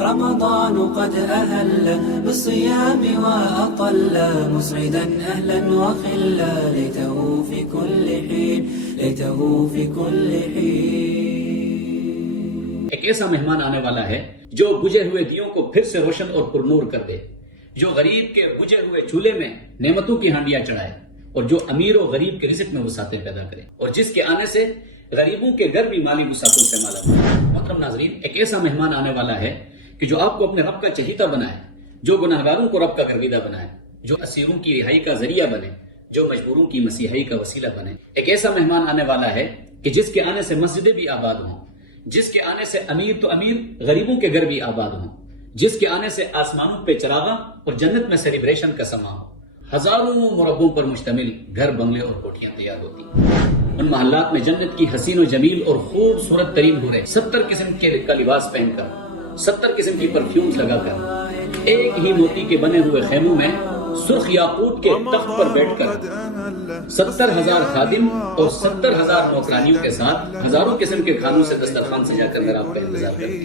رمضان قد أهل بالصيام وأطل مسعدا أهلا وخلا ليته في كل حين ليته في كل حين। एक ऐसा मेहमान आने वाला है जो बुझे हुए दियों को फिर से रोशन और पुरनूर कर दे, जो गरीब के बुझे हुए चूल्हे में नेमतों की हांडियां चढ़ाए और जो अमीर और गरीब के रिज़्क़ में वसातें पैदा करे और जिसके आने से गरीबों के घर भी माली वसातों से माला माल। मोहतरम नाज़रीन, एक ऐसा मेहमान आने वाला है कि जो आपको अपने रब का चहीता बनाए, जो गुनाहगारों को रब का गर्विदा बनाए, जो असीरों की रिहाई का जरिया बने, जो मजबूरों की मसीहाई का वसीला बने। एक ऐसा मेहमान आने वाला है कि जिसके आने से मस्जिदें भी आबाद हों, जिसके आने से अमीर तो अमीर गरीबों के घर भी आबाद हों, जिसके आने से आसमानों पे चरागा और जन्नत में सेलिब्रेशन का समा हो। हजारों मुरब्बों पर मुश्तमिल घर, बंगले और कोठियां तैयार होती। उन महल्लात में जन्नत की हसीन व जमील और खूबसूरत तरीन हो रहे 70 किस्म के का लिबास पहनकर, 70 किस्म की परफ्यूम्स लगाकर, एक ही मोती के बने हुए खेमों में सुर्ख याकूत के तख्त पर बैठकर 70,000 खादिम और 70,000 नौकरानियों के साथ हजारों किस्म के खानों से दस्तरखान सजाकर मेरा आपका इंतजार करें।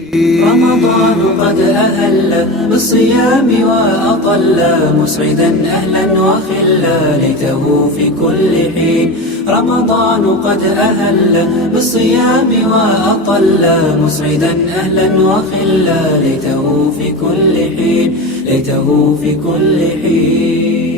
رمضان قد أهل بالصيام وأطل مسعدا أهلا وخلا ليته في كل حين رمضان قد أهل بالصيام وأطل مسعدا أهلا وخلا ليته في كل حين ليته في كل حين